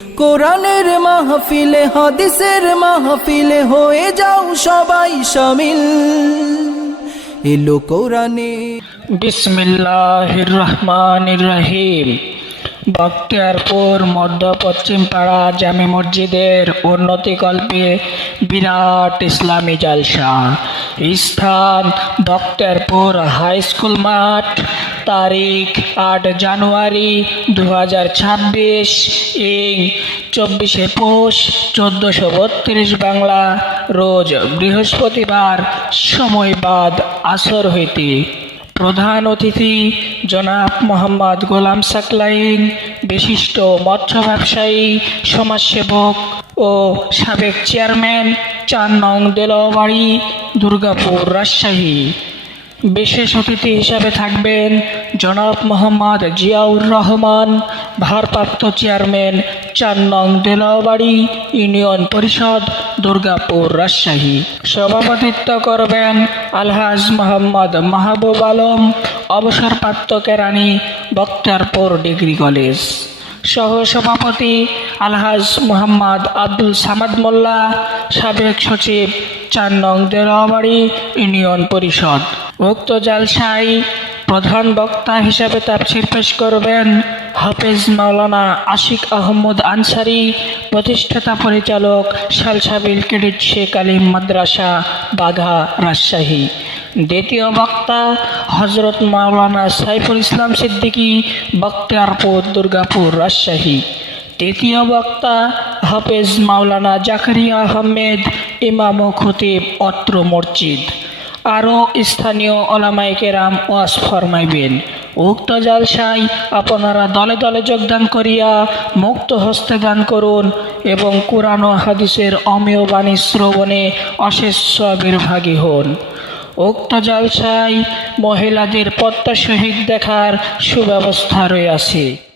কোরআনের মাহফিলে হাদিসের মাহফিলে হয়ে যাও সবাই শামিল। এলো কোরআনে। বিসমিল্লাহির রহমানির রহিম। বখতিয়ারপুর মধ্য পশ্চিম পাড়া জামে মসজিদের উন্নতিকল্পে বিরাট ইসলামী জালসা। স্থান বখতিয়ারপুর হাই স্কুল মাঠ। তারিখ 8 জানুয়ারি 2026 ইং 24 পৌষ 1432 বাংলা। রোজ বৃহস্পতিবার, সময় বাদ আসর হইতে। প্রধান অতিথি জনাব মোহাম্মদ গোলাম সাকলাইন, বিশিষ্ট মৎস্য ব্যবসায়ী, সমাজসেবক ও সাবেক চেয়ারম্যান, 4 নং দেলোয়াবাড়ি, দুর্গাপুর, রাজশাহী। বিশেষ অতিথি হিসাবে থাকবেন জনাব মোহাম্মদ জিয়াউর রহমান, ভারপ্রাপ্ত চেয়ারম্যান, 4 নং দেলোয়াবাড়ি ইউনিয়ন পরিষদ, দুর্গাপুর, রাজশাহী। সভাপতিত্ব করবেন আলহাজ মোহাম্মদ মাহবুব আলম, অবসরপ্রাপ্ত কেরানি, বখতিয়ারপুর ডিগ্রি কলেজ। সহসভাপতি আলহাজ মোহাম্মদ আব্দুল সামাদ মোল্লা, সাবেক সচিব, 4 নং দেলোয়াবাড়ি ইউনিয়ন পরিষদ। উক্ত জালসায় প্রধান বক্তা হিসাবে তাফসীর পেশ করবেন হাফেজ মাওলানা আশিক আহমদ আনসারী, প্রতিষ্ঠাতা পরিচালক সালসাবিল ক্রেডিট শেখ আলিম মাদ্রাসা, বাঘা, রাজশাহী। দ্বিতীয় বক্তা হজরত মাওলানা সাইফুল ইসলাম সিদ্দিকী, বখতিয়ারপুর, দুর্গাপুর, রাজশাহী। তৃতীয় বক্তা হাফেজ মাওলানা জাকারিয়া আহমেদ, ইমাম ও খতিব, অত্র মসজিদ। আরও স্থানীয় ওলামায়ে কেরাম ওয়াজ ফরমাইবেন। উক্ত জালসায় আপনারা দলে দলে যোগদান করিয়া মুক্ত হস্তে দান করুন এবং কুরআন ও হাদিসের অমেয় বাণী শ্রবণে অশেষ সওয়াবের ভাগী হন। উক্ত জালসায় মহিলাদের পর্দা সহিত দেখার সুব্যবস্থা রয়েছে।